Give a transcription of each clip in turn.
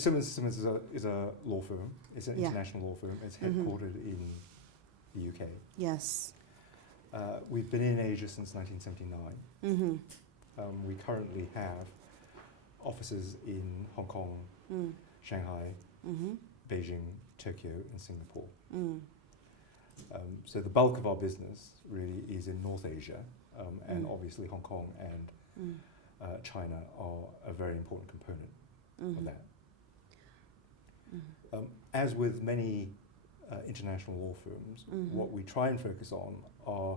Simmons and Simmons is a law firm. It's an Yeah. international law firm. It's headquartered in the UK. Yes. We've been in Asia since 1979. We currently have offices in Hong Kong, Shanghai, Beijing, Tokyo, and Singapore. So the bulk of our business really is in North Asia, and obviously Hong Kong and China are a very important component of that. As with many international law firms, what we try and focus on are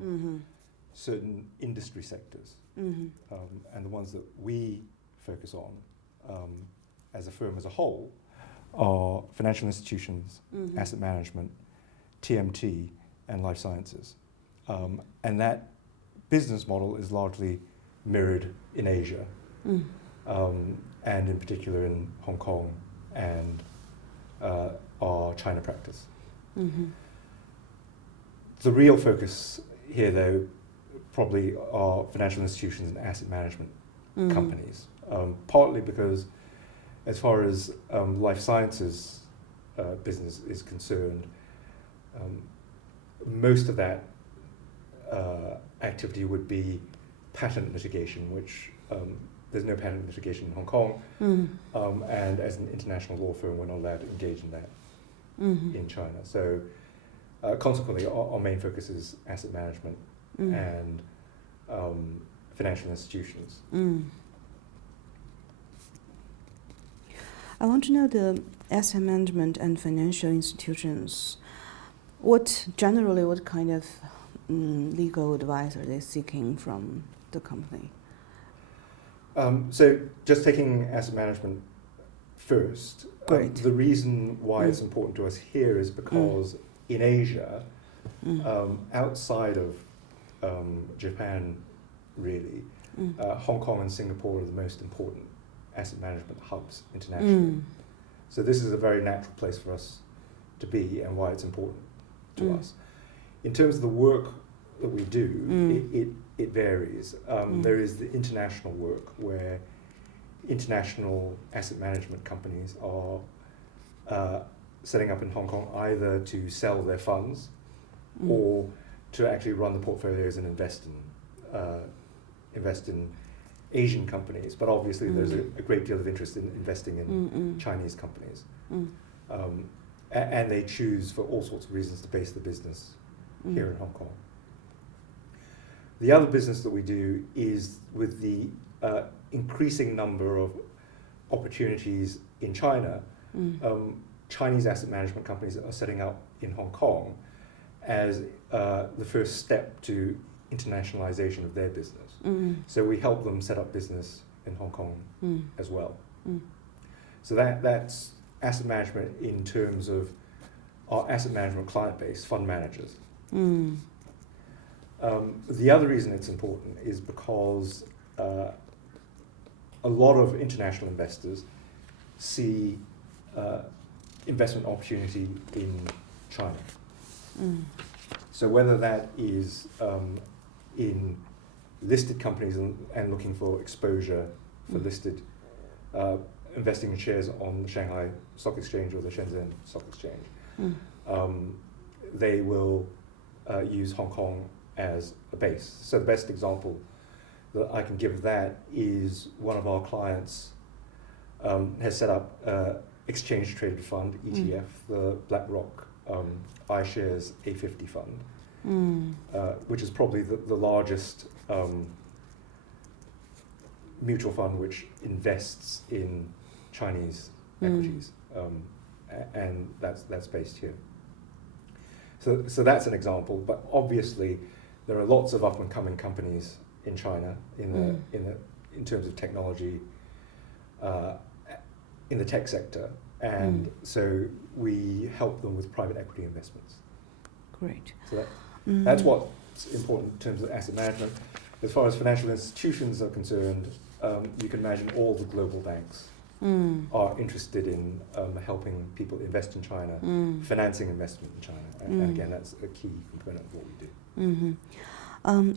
certain industry sectors, and the ones that we focus on as a firm as a whole are financial institutions, asset management, TMT, and life sciences. And that business model is largely mirrored in Asia, and in particular in Hong Kong and our China practice. The real focus here, though, probably are financial institutions and asset management companies, partly because as far as life sciences business is concerned, most of that activity would be patent litigation, which there's no patent litigation in Hong Kong, and as an international law firm, we're not allowed to engage in that in China. So consequently, our main focus is asset management and financial institutions. I want to know the asset management and financial institutions. What kind of legal advice are they seeking from the company? So just taking asset management first, Great. The reason why it's important to us here is because in Asia, outside of Japan really, Hong Kong and Singapore are the most important asset management hubs internationally. So this is a very natural place for us to be and why it's important to us. In terms of the work that we do, it varies. There is the international work where international asset management companies are setting up in Hong Kong either to sell their funds or to actually run the portfolios and invest in Asian companies. But obviously there's a great deal of interest in investing in Chinese companies. And they choose for all sorts of reasons to base the business here in Hong Kong. The other business that we do is with the increasing number of opportunities in China. Chinese asset management companies are setting up in Hong Kong as the first step to internationalization of their business. So we help them set up business in Hong Kong as well. So that's asset management in terms of our asset management client base, fund managers. The other reason it's important is because a lot of international investors see investment opportunity in China. So whether that is in listed companies and looking for exposure for listed, investing in shares on the Shanghai Stock Exchange or the Shenzhen Stock Exchange, they will use Hong Kong as a base. So the best example that I can give of that is one of our clients has set up exchange traded fund, ETF, the BlackRock iShares A50 fund, which is probably the largest mutual fund which invests in Chinese equities, and that's based here. So that's an example, but obviously there are lots of up and coming companies in China in terms of technology, in the tech sector, and so we help them with private equity investments. Great. So that's what's important in terms of asset management. As far as financial institutions are concerned, you can imagine all the global banks are interested in helping people invest in China, financing investment in China, and again, that's a key component of what we do.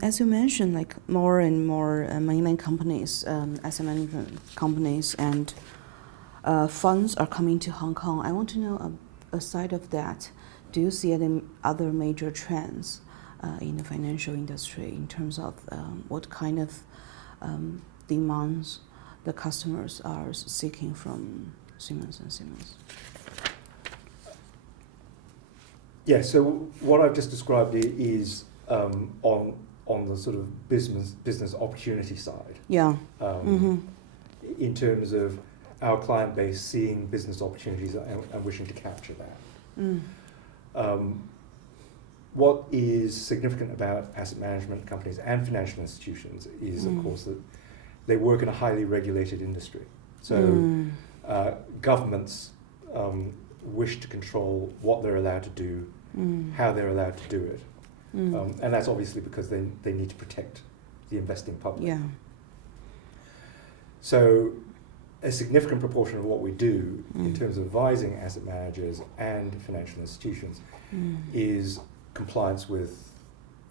As you mentioned, like more and more mainland companies, asset management companies, and funds are coming to Hong Kong. I want to know, aside of that, do you see any other major trends in the financial industry in terms of what kind of demands the customers are seeking from Simmons and Simmons? Yeah, so what I've just described is on the sort of business opportunity side. Yeah. In terms of our client base seeing business opportunities and wishing to capture that. What is significant about asset management companies and financial institutions is, of course, that they work in a highly regulated industry. So governments wish to control what they're allowed to do, how they're allowed to do it. And that's obviously because they need to protect the investing public. Yeah. So a significant proportion of what we do in terms of advising asset managers and financial institutions is compliance with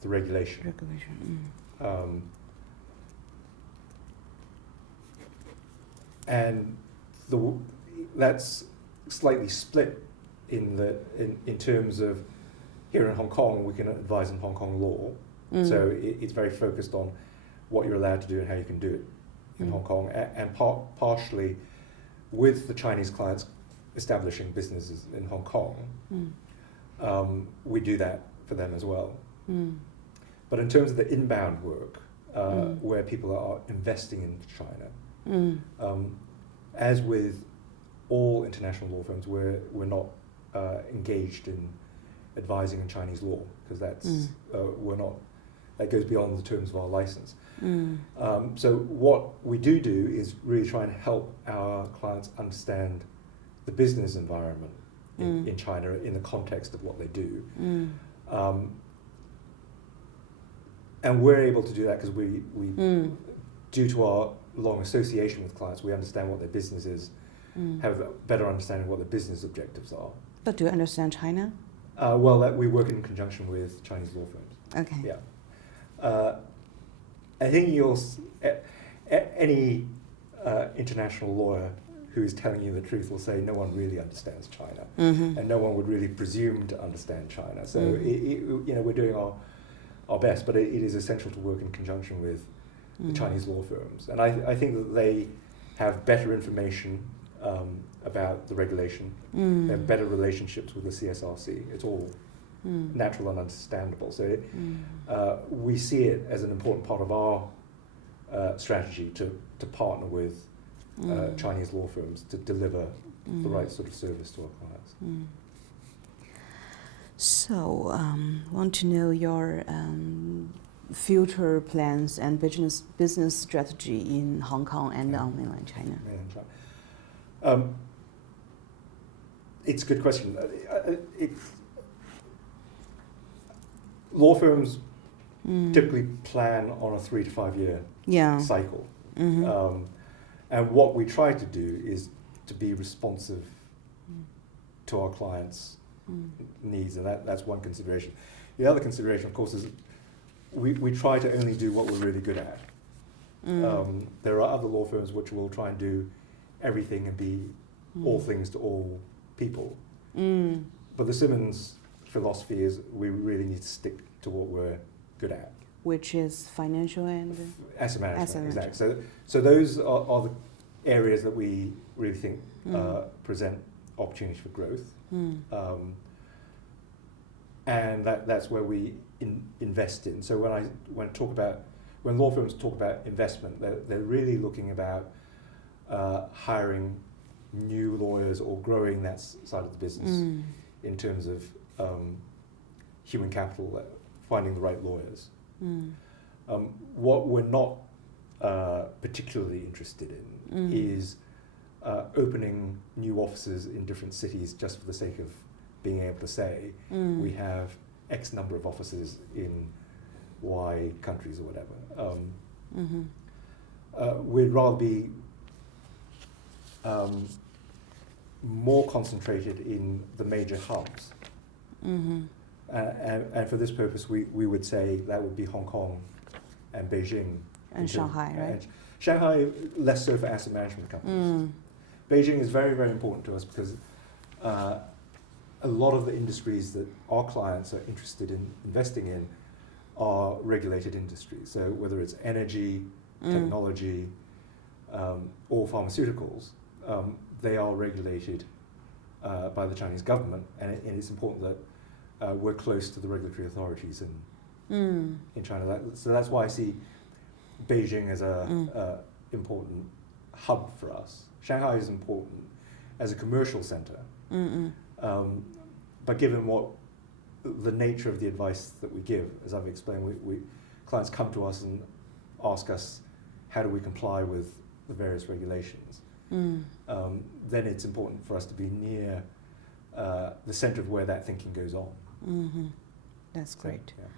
the regulation. And that's slightly split in terms of here in Hong Kong, we can advise on Hong Kong law. So it's very focused on what you're allowed to do and how you can do it in Hong Kong, and partially with the Chinese clients establishing businesses in Hong Kong, we do that for them as well. But in terms of the inbound work, where people are investing in China, as with all international law firms, we're not engaged in advising in Chinese law, because that's that goes beyond the terms of our license. So what we do is really try and help our clients understand the business environment in China in the context of what they do. And we're able to do that because we due to our long association with clients, we understand what their business is, have a better understanding of what their business objectives are. But do you understand China? Well, we work in conjunction with Chinese law firms. Okay. Yeah. I think any international lawyer who is telling you the truth will say no one really understands China, and no one would really presume to understand China. So we're doing our best, but it is essential to work in conjunction with the Chinese law firms, and I think that they have better information about the regulation. They have better relationships with the CSRC. It's all natural and understandable. So we see it as an important part of our strategy to partner with Chinese law firms to deliver the right sort of service to our clients. So, want to know your future plans and business strategy in Hong Kong and on mainland China. It's a good question. Law firms typically plan on a 3 to 5 year cycle. And what we try to do is to be responsive to our clients' needs, and that's one consideration. The other consideration, of course, is we try to only do what we're really good at. There are other law firms which will try and do everything and be all things to all people. But the Simmons philosophy is we really need to stick to what we're good at. Which is financial and asset management. Exactly. So those are the areas that we really think present opportunities for growth. And that's where we invest in. So when law firms talk about investment, they're really looking about hiring new lawyers or growing that side of the business in terms of human capital, finding the right lawyers. What we're not particularly interested in is opening new offices in different cities just for the sake of being able to say we have X number of offices in Y countries or whatever. We'd rather be more concentrated in the major hubs. And for this purpose, we would say that would be Hong Kong and Beijing. And Shanghai, right? Shanghai, less so for asset management companies. Beijing is very, very important to us because a lot of the industries that our clients are interested in investing in are regulated industries. So whether it's energy, technology, or pharmaceuticals, they are regulated by the Chinese government, and it's important that we're close to the regulatory authorities in China. So that's why I see Beijing as a important hub for us. Shanghai is important as a commercial center, but given what the nature of the advice that we give, as I've explained, we clients come to us and ask us how do we comply with the various regulations. Then it's important for us to be near the center of where that thinking goes on. That's great. So, yeah.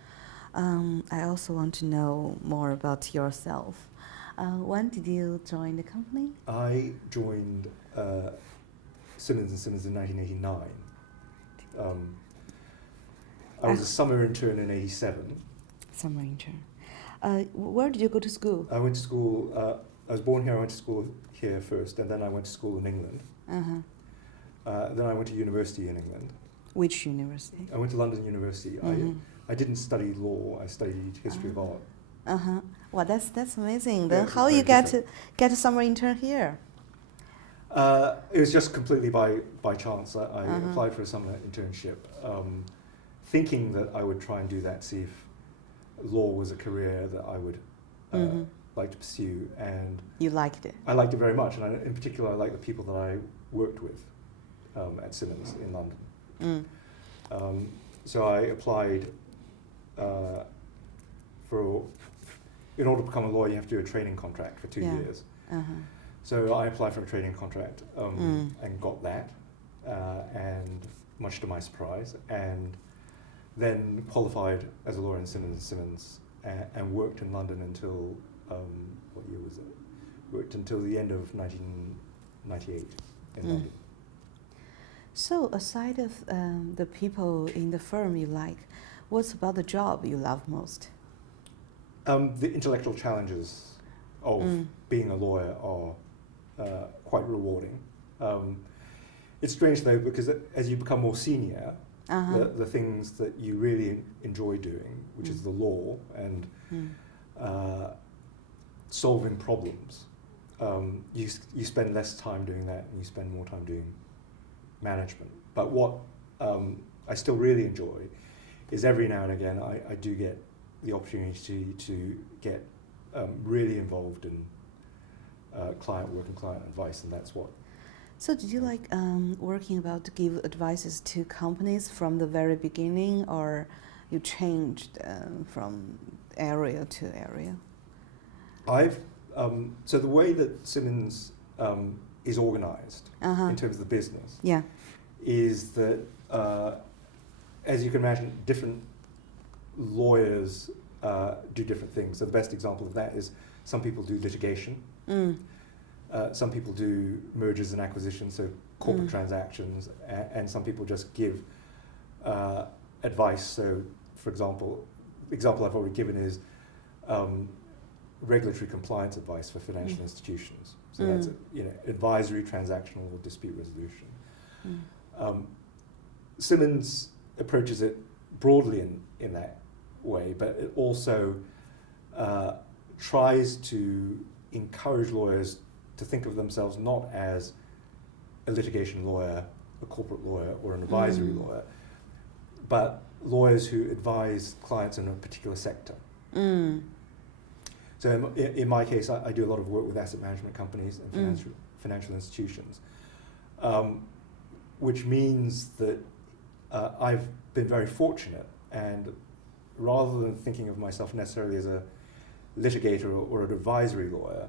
I also want to know more about yourself. When did you join the company? I joined Simmons and Simmons in 1989. I was a summer intern in '87. Summer intern. Where did you go to school? I went to school, I was born here, I went to school here first, and then I went to school in England. Then I went to university in England. Which university? I went to London University. I didn't study law, I studied history of art. Well, that's amazing. Then Yeah, how you get a summer intern here? It was just completely by chance. I applied for a summer internship, thinking that I would try and do that, see if law was a career that I would like to pursue. And you liked it? I liked it very much, and in particular I liked the people that I worked with at Simmons in London. So I applied in order to become a lawyer you have to do a training contract for 2 years. So I applied for a training contract and got that, and much to my surprise, and then qualified as a lawyer in Simmons and Simmons and worked in London until, what year was it? Worked until the end of 1998 in London. So aside of the people in the firm you like, what's about the job you love most? The intellectual challenges of being a lawyer are quite rewarding. It's strange though, because as you become more senior, the things that you really enjoy doing, which is the law and solving problems, you spend less time doing that and you spend more time doing management. But what I still really enjoy is every now and again I do get the opportunity to get really involved in client work and client advice, and that's what. So did you like working about to give advices to companies from the very beginning, or you changed from area to area? So the way that Simmons is organized in terms of the business is that, as you can imagine, different lawyers do different things. So the best example of that is some people do litigation. Some people do mergers and acquisitions, so corporate transactions, and some people just give advice. So, for example, the example I've already given is regulatory compliance advice for financial institutions. So that's advisory, transactional, or dispute resolution. Simmons approaches it broadly in that way, but it also tries to encourage lawyers to think of themselves not as a litigation lawyer, a corporate lawyer, or an advisory lawyer, but lawyers who advise clients in a particular sector. So in my case, I do a lot of work with asset management companies and financial institutions, which means that I've been very fortunate, and rather than thinking of myself necessarily as a litigator or an advisory lawyer,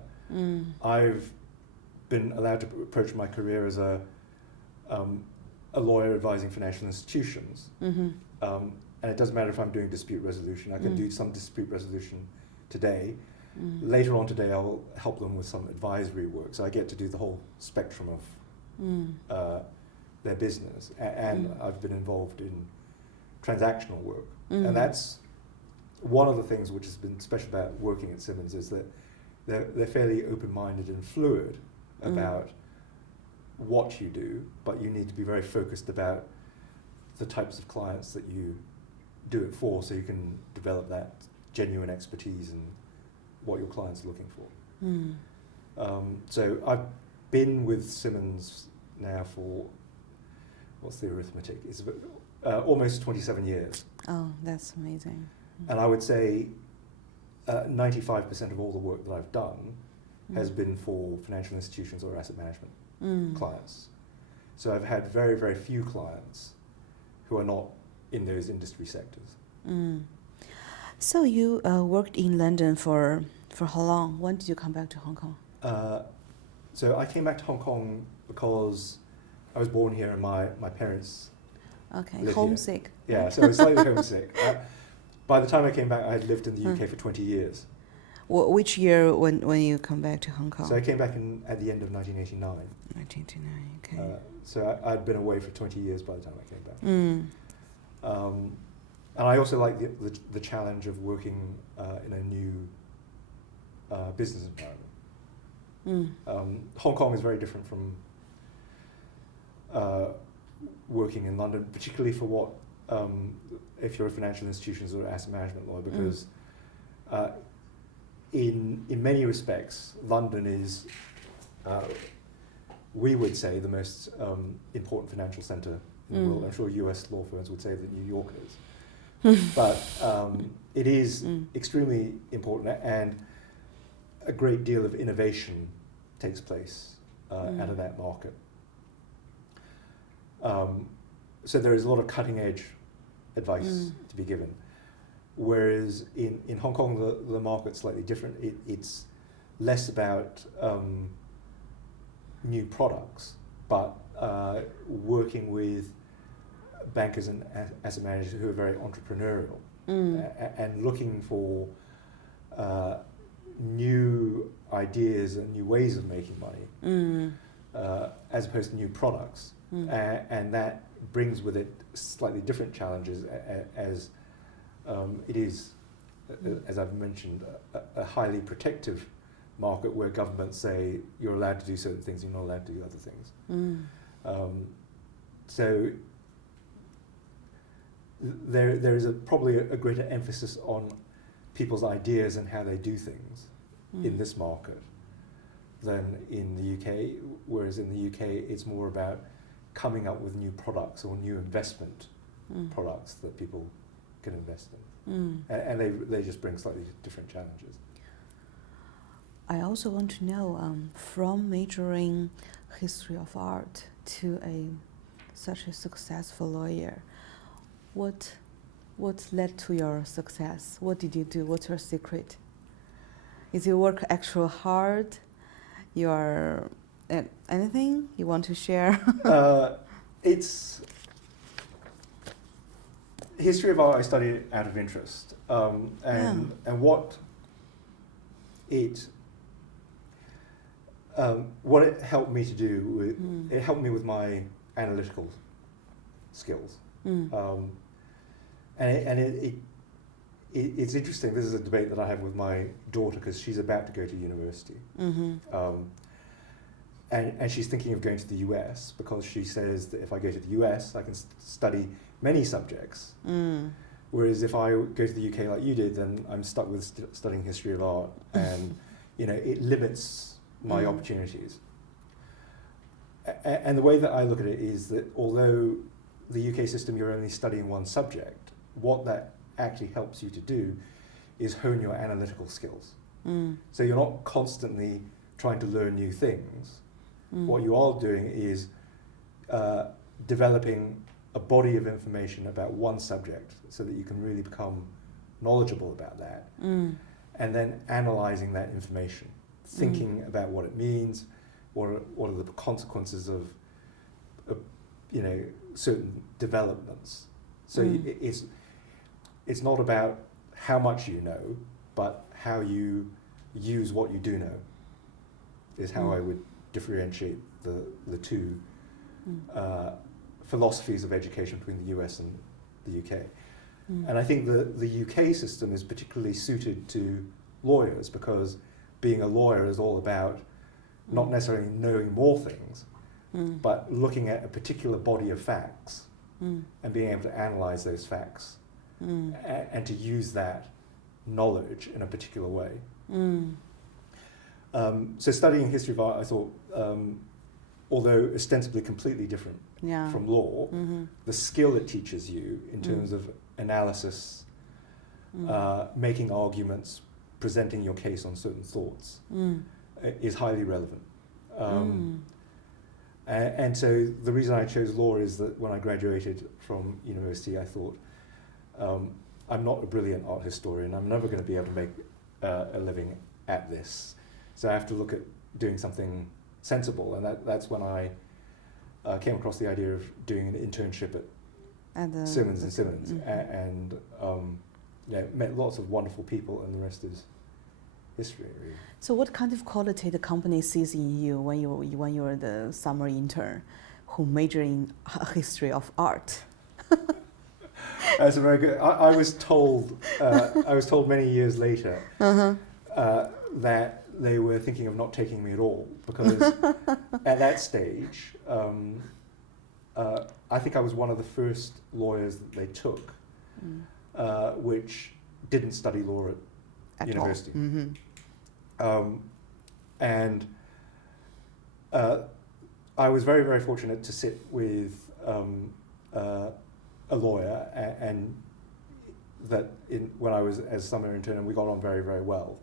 I've been allowed to approach my career as a lawyer advising financial institutions. And it doesn't matter if I'm doing dispute resolution. I can do some dispute resolution today. Later on today, I'll help them with some advisory work. So I get to do the whole spectrum of their business. And I've been involved in transactional work. And that's one of the things which has been special about working at Simmons, is that they're fairly open-minded and fluid about what you do, but you need to be very focused about the types of clients that you do it for, so you can develop that genuine expertise in what your client's looking for. So I've been with Simmons now for, what's the arithmetic? It's almost 27 years. Oh, that's amazing. And I would say 95% of all the work that I've done has been for financial institutions or asset management clients. So I've had very, very few clients who are not in those industry sectors. So you worked in London for how long? When did you come back to Hong Kong? So I came back to Hong Kong because I was born here and my parents lived homesick. Here. Yeah, so I was slightly homesick. By the time I came back, I had lived in the UK for 20 years. Which year when you come back to Hong Kong? So I came back at the end of 1989. 1989, okay. So I'd been away for 20 years by the time I came back. And I also like the challenge of working in a new business environment. Hong Kong is very different from working in London, particularly for what if you're a financial institutions or asset management lawyer, because in many respects, London is, we would say, the most important financial centre in the world. I'm sure US law firms would say that New York is. But it is extremely important, and a great deal of innovation takes place out of that market. So there is a lot of cutting edge advice to be given. Whereas in Hong Kong, the market's slightly different. It's less about new products, but working with bankers and asset managers who are very entrepreneurial and looking for new ideas and new ways of making money as opposed to new products. And that brings with it slightly different challenges as it is, as I've mentioned, a highly protective market where governments say you're allowed to do certain things, you're not allowed to do other things. So there is probably a greater emphasis on people's ideas and how they do things in this market than in the UK, whereas in the UK it's more about coming up with new products or new investment products that people can invest in. And they just bring slightly different challenges. I also want to know, from majoring history of art to such a successful lawyer, what led to your success? What did you do? What's your secret? Is your work actually hard? Your anything you want to share? It's history of art. I studied out of interest, and what it helped me to do. It helped me with my analytical skills. It's interesting. This is a debate that I have with my daughter because she's about to go to university, and she's thinking of going to the US because she says that if I go to the US, I can study many subjects. Whereas if I go to the UK like you did, then I'm stuck with studying history of art, and it limits my opportunities. And the way that I look at it is that although the UK system, you're only studying one subject, what that actually helps you to do is hone your analytical skills. So you're not constantly trying to learn new things. What you are doing is developing a body of information about one subject so that you can really become knowledgeable about that, and then analyzing that information, thinking about what it means, what are the consequences of certain developments. So it's not about how much you know, but how you use what you do know is how I would differentiate the two philosophies of education between the US and the UK. And I think the UK system is particularly suited to lawyers because being a lawyer is all about not necessarily knowing more things, but looking at a particular body of facts and being able to analyze those facts and to use that knowledge in a particular way. So studying history of art, I thought, although ostensibly completely different from law, the skill it teaches you in terms of analysis, making arguments, presenting your case on certain thoughts, is highly relevant. And so the reason I chose law is that when I graduated from university, I thought, I'm not a brilliant art historian. I'm never going to be able to make a living at this. So I have to look at doing something sensible. And that's when I came across the idea of doing an internship at Simmons and Simmons, and met lots of wonderful people, and the rest is history. Really. So what kind of quality the company sees in you when you're the summer intern who major in history of art? That's a very good. I was told many years later that they were thinking of not taking me at all, because at that stage, I think I was one of the first lawyers that they took, which didn't study law at university. And I was very, very fortunate to sit with a lawyer, and that when I was as summer intern, and we got on very, very well.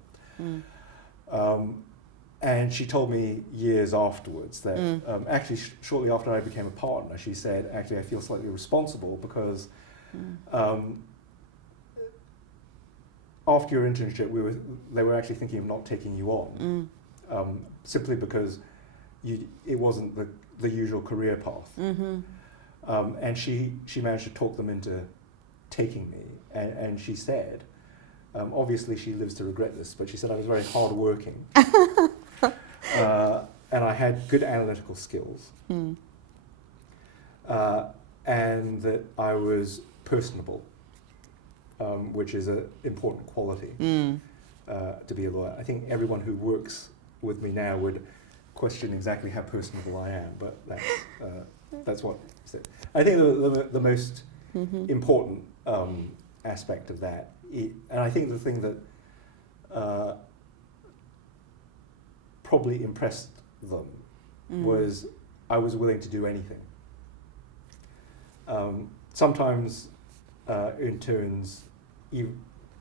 And she told me years afterwards that actually shortly after I became a partner, she said, actually I feel slightly responsible because after your internship, they were actually thinking of not taking you on, simply because it wasn't the usual career path. And she managed to talk them into taking me, and she said, obviously she lives to regret this, but she said I was very hardworking, and I had good analytical skills, and that I was personable, which is an important quality to be a lawyer. I think everyone who works with me now would question exactly how personable I am, but that's what she said. I think the most important aspect of that, and I think the thing that probably impressed them was I was willing to do anything. Sometimes interns,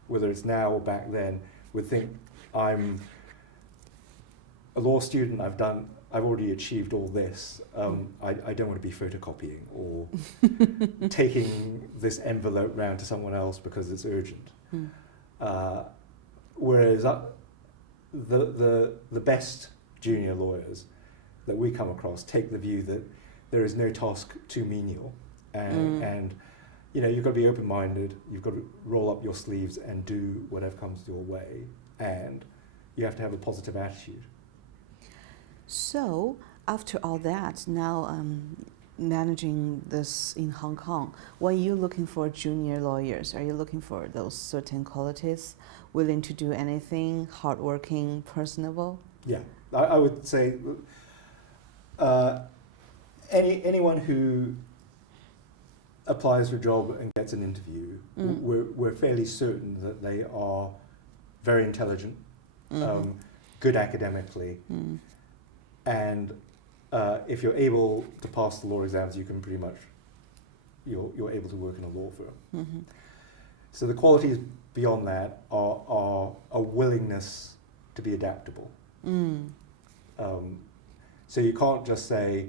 whether it's now or back then, would think I'm a law student, I've already achieved all this, I don't want to be photocopying or taking this envelope round to someone else because it's urgent. Whereas the best junior lawyers that we come across take the view that there is no task too menial, and you've got to be open-minded, you've got to roll up your sleeves and do whatever comes your way, and you have to have a positive attitude. So, after all that, now managing this in Hong Kong, what are you looking for junior lawyers? Are you looking for those certain qualities, willing to do anything, hardworking, personable? Yeah, I would say anyone who applies for a job and gets an interview, we're fairly certain that they are very intelligent, good academically, and if you're able to pass the law exams, you can pretty much, you're able to work in a law firm. So the qualities beyond that are a willingness to be adaptable. So you can't just say,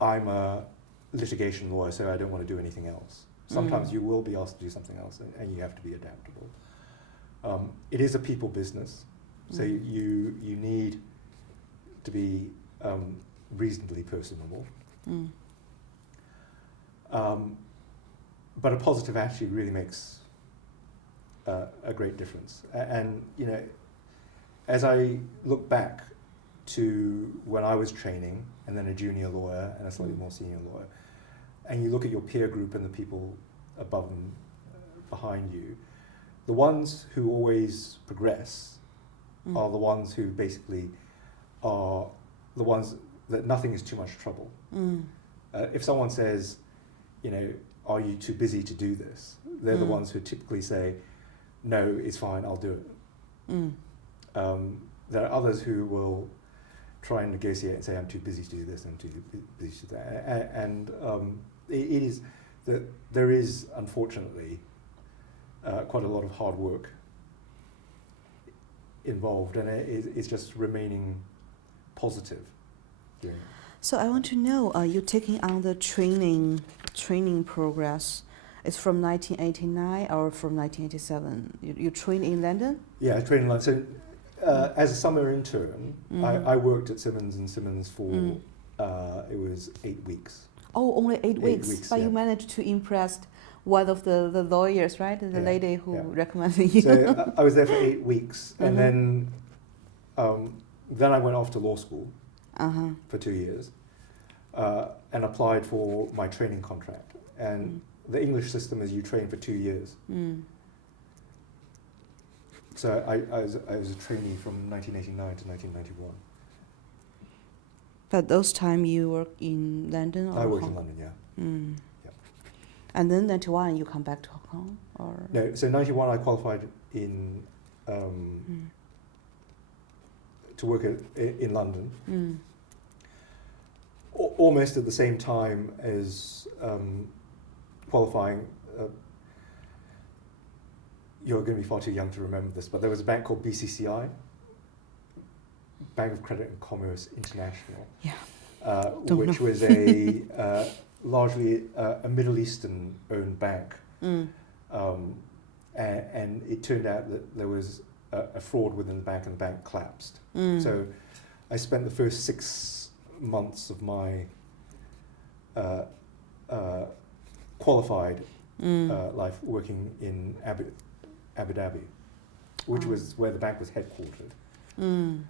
I'm a litigation lawyer, so I don't want to do anything else. Sometimes you will be asked to do something else, and you have to be adaptable. It is a people business, so you need to be reasonably personable. But a positive attitude really makes a great difference. And as I look back to when I was training, and then a junior lawyer and a slightly more senior lawyer, and you look at your peer group and the people above and behind you, the ones who always progress are the ones who basically are the ones that nothing is too much trouble. If someone says, are you too busy to do this? They're the ones who typically say, no, it's fine, I'll do it. There are others who will try and negotiate and say, I'm too busy to do this, I'm too busy to do that. And it is that there is, unfortunately, quite a lot of hard work involved, and it's just remaining positive. So I want to know, you're taking on the training progress. It's from 1989 or from 1987? You trained in London? Yeah, I trained in London. So as a summer intern, I worked at Simmons and Simmons for, it was 8 weeks. Oh, only 8 weeks? But you managed to impress one of the lawyers, right? The lady who recommended you. So I was there for 8 weeks, and then I went off to law school for 2 years and applied for my training contract. And the English system is you train for 2 years. So I was a trainee from 1989 to 1991. But those time you worked in London? Or I worked in London, yeah. And then 91 you come back to Hong Kong? Or? No, so 91 I qualified in to work in London. Almost at the same time as qualifying. You're going to be far too young to remember this, but there was a bank called BCCI, Bank of Credit and Commerce International, which was a largely a Middle Eastern owned bank. And it turned out that there was a fraud within the bank, and the bank collapsed. So I spent the first 6 months of my qualified life working in Abu Dhabi, which was where the bank was headquartered. And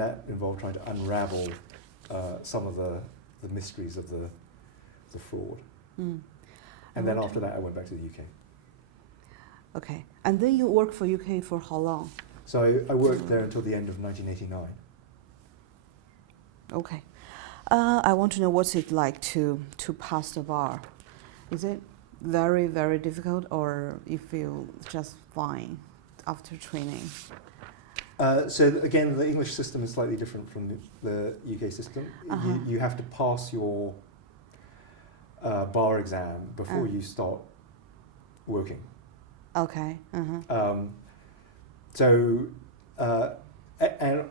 that involved trying to unravel some of the mysteries of the fraud. And then after that, I went back to the UK. Okay. And then you worked for UK for how long? So I worked there until the end of 1989. Okay. I want to know what's it like to pass the bar. Is it very, very difficult, or you feel just fine after training? So again, the English system is slightly different from the UK system. You have to pass your bar exam before you start working. Okay. So and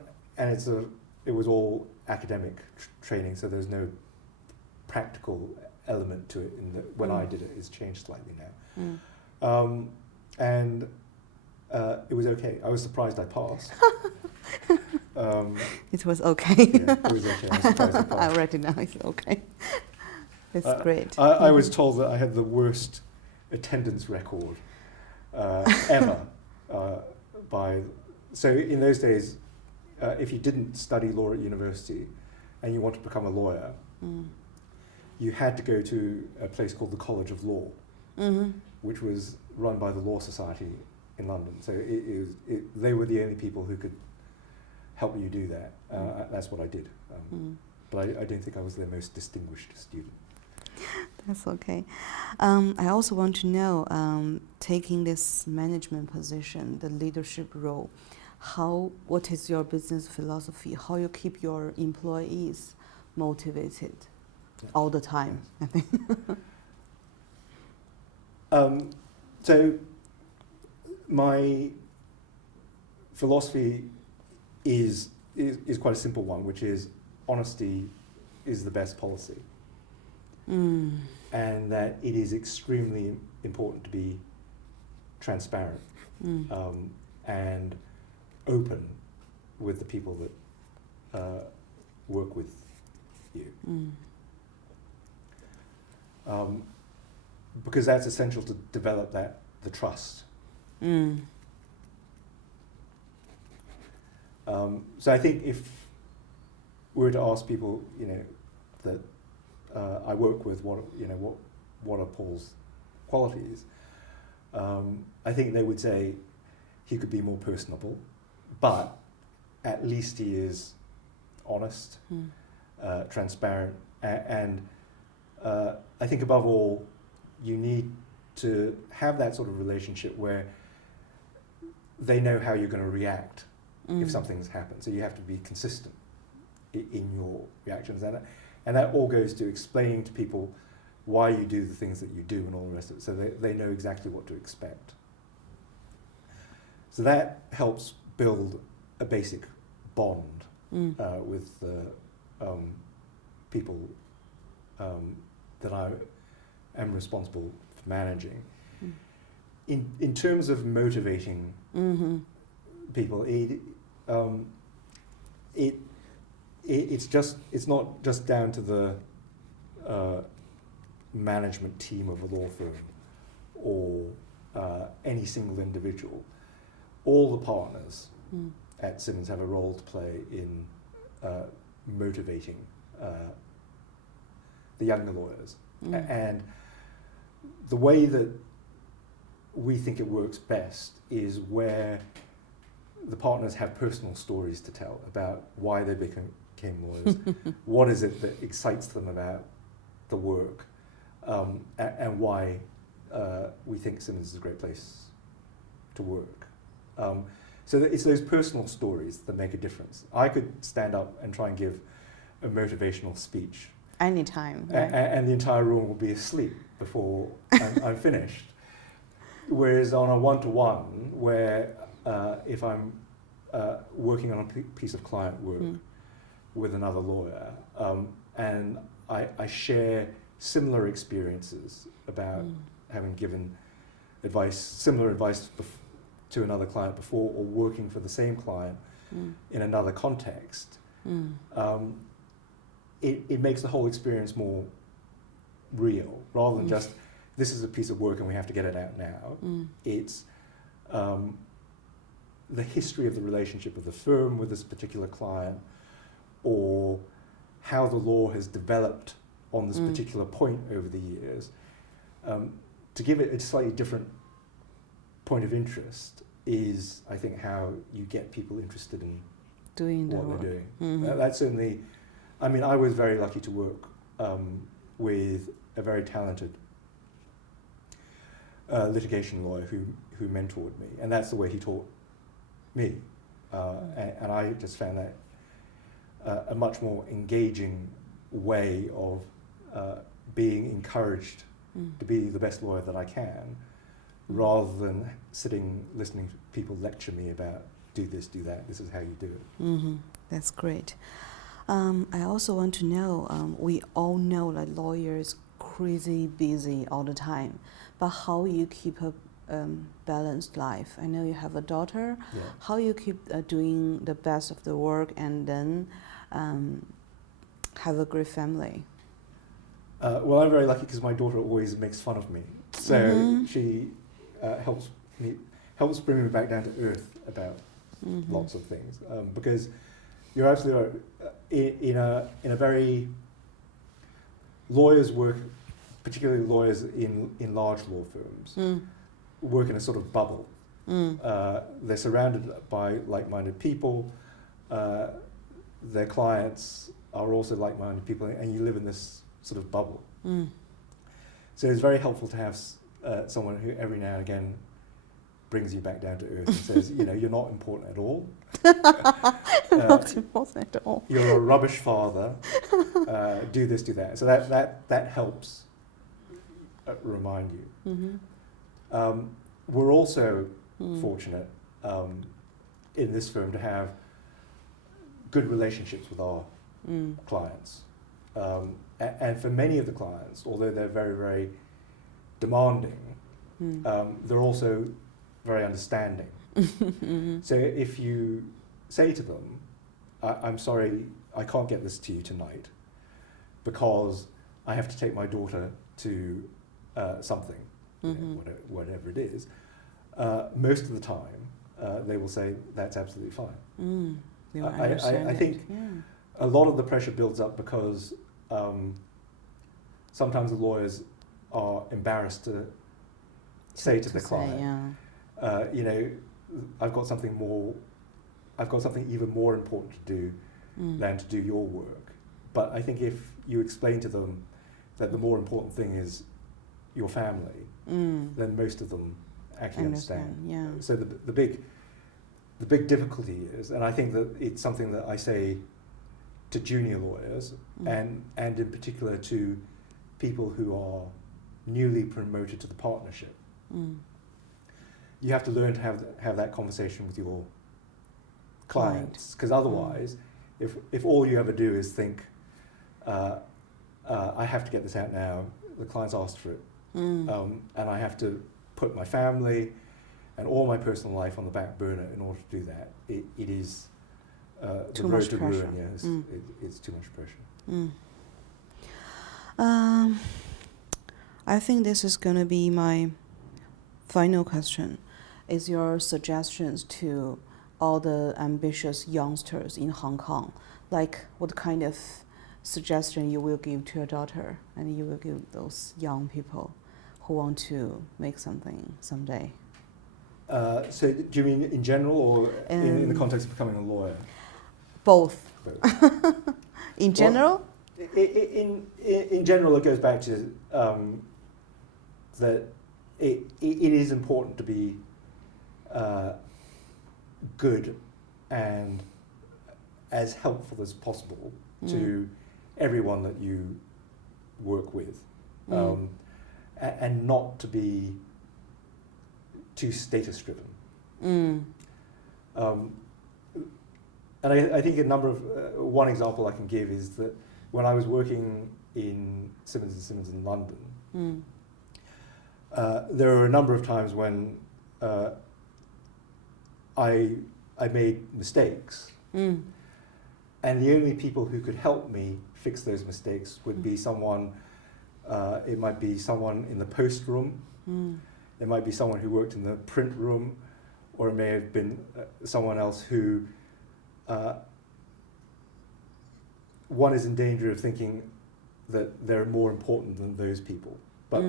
it was all academic training, so there's no practical element to it. When I did it, it's changed slightly now. And it was okay. I was surprised I passed. It was okay. Yeah, it was okay. I was surprised I passed. I already know it's okay. It's great. I was told that I had the worst attendance record ever. So in those days, if you didn't study law at university and you wanted to become a lawyer, you had to go to a place called the College of Law, which was run by the Law Society in London. So they were the only people who could help you do that. That's what I did. But I don't think I was their most distinguished student. That's okay. I also want to know, taking this management position, the leadership role, what is your business philosophy? How you keep your employees motivated all the time? I think. So my philosophy is quite a simple one, which is honesty is the best policy. And that it is extremely important to be transparent and open with the people that work with you. Because that's essential to develop the trust. So I think if we were to ask people, that I work with, what are Paul's qualities? I think they would say he could be more personable, but at least he is honest transparent, and I think above all, you need to have that sort of relationship where they know how you're going to react if something's happened. So you have to be consistent in your reactions, and that all goes to explaining to people why you do the things that you do and all the rest of it, so they know exactly what to expect. So that helps build a basic bond with people that I am responsible for managing. In terms of motivating people, it's not just down to the management team of a law firm or any single individual. All the partners at Simmons have a role to play in motivating the younger lawyers. And the way that we think it works best is where the partners have personal stories to tell about why they became lawyers, what is it that excites them about the work, and why we think Simmons is a great place to work. So it's those personal stories that make a difference. I could stand up and try and give a motivational speech. Anytime. Right? And the entire room will be asleep before I'm finished. Whereas on a one-to-one, where if I'm working on a piece of client work with another lawyer, and I share similar experiences about having given similar advice to another client before, or working for the same client in another context, it makes the whole experience more real, rather than just, this is a piece of work and we have to get it out now. It's the history of the relationship of the firm with this particular client, or how the law has developed on this particular point over the years. To give it a slightly different point of interest is, I think, how you get people interested in doing what the they're work. doing. That's certainly, I mean, I was very lucky to work with a very talented litigation lawyer who mentored me, and that's the way he taught me. And I just found that a much more engaging way of being encouraged to be the best lawyer that I can, rather than sitting listening to people lecture me about do this, do that, this is how you do it. That's great. I also want to know, we all know that lawyers crazy busy all the time, but how you keep a balanced life? I know you have a daughter. Yeah. How you keep doing the best of the work and then have a great family? Well, I'm very lucky because my daughter always makes fun of me, so she helps bring me back down to earth about lots of things. Because you're absolutely right. In a very, lawyers work, particularly lawyers in large law firms, work in a sort of bubble. They're surrounded by like-minded people. Their clients are also like-minded people, and you live in this sort of bubble. So it's very helpful to have someone who every now and again brings you back down to earth and says, you're not important at all. Not important at all. You're a rubbish father. Do this, do that. So that helps remind you. We're also fortunate in this firm to have good relationships with our clients. And for many of the clients, although they're very, very demanding, they're also very understanding. So if you say to them, I'm sorry, I can't get this to you tonight because I have to take my daughter to something, whatever it is, most of the time they will say, that's absolutely fine. I think a lot of the pressure builds up because sometimes the lawyers are embarrassed to say to the client, I've got something even more important to do than to do your work. But I think if you explain to them that the more important thing is your family, then most of them actually understand. Yeah. So the big difficulty is, and I think that it's something that I say to junior lawyers, and in particular to people who are newly promoted to the partnership. You have to learn to have that conversation with your clients, because otherwise, if all you ever do is think, I have to get this out now, the client's asked for it, and I have to put my family and all my personal life on the back burner in order to do that, it is the road to ruin. Yes, it's too much pressure. I think this is going to be my final question. Is your suggestions to all the ambitious youngsters in Hong Kong, like what kind of suggestion you will give to your daughter and you will give those young people who want to make something someday? So do you mean in general or in the context of becoming a lawyer? Both. In general? In general, it goes back to that it is important to be good and as helpful as possible to everyone that you work with, and not to be too status driven. And I think one example I can give is that when I was working in Simmons and Simmons in London, there were a number of times when I made mistakes, and the only people who could help me fix those mistakes would be someone. It might be someone in the post room. It might be someone who worked in the print room, or it may have been someone else who. One is in danger of thinking that they're more important than those people, but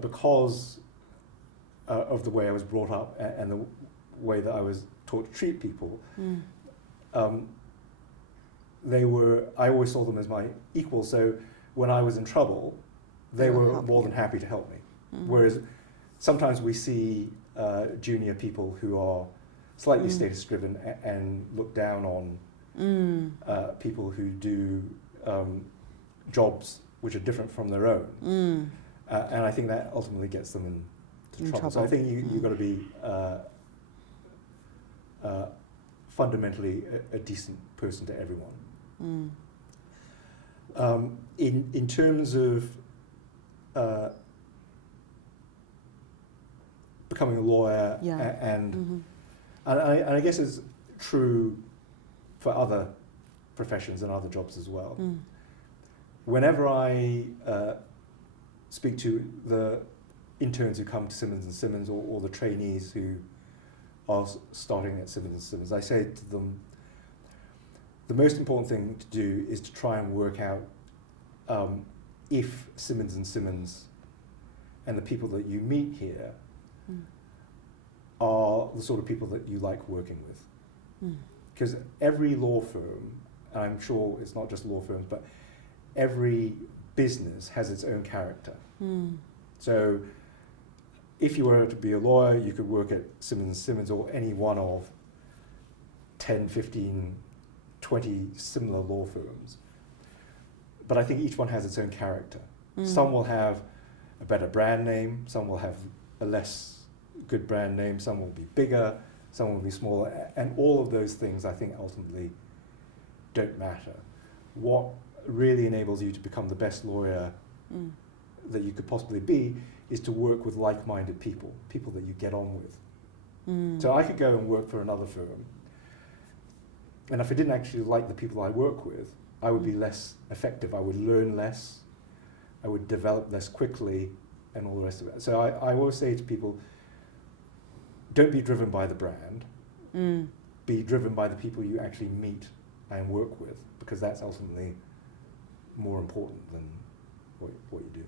because of the way I was brought up and the way that I was taught to treat people, I always saw them as my equals. So when I was in trouble, they were more than happy to help me. Whereas sometimes we see junior people who are slightly status driven and look down on people who do jobs which are different from their own, and I think that ultimately gets them into trouble. So I think you've got to be fundamentally a decent person to everyone. In terms of becoming a lawyer, and I guess it's true for other professions and other jobs as well. Whenever I speak to the interns who come to Simmons and Simmons, or the trainees who are starting at Simmons and Simmons, I say to them, the most important thing to do is to try and work out if Simmons and Simmons and the people that you meet here are the sort of people that you like working with. Because every law firm, and I'm sure it's not just law firms, but every business has its own character. So if you were to be a lawyer, you could work at Simmons and Simmons or any one of 10, 15, 20 similar law firms. But I think each one has its own character. Some will have a better brand name, some will have a less good brand name, some will be bigger, some will be smaller, and all of those things I think ultimately don't matter. What really enables you to become the best lawyer that you could possibly be is to work with like-minded people that you get on with. So I could go and work for another firm, and if I didn't actually like the people I work with, I would be less effective, I would learn less, I would develop less quickly, and all the rest of it. So I always say to people, don't be driven by the brand, be driven by the people you actually meet and work with, because that's ultimately more important than what you do.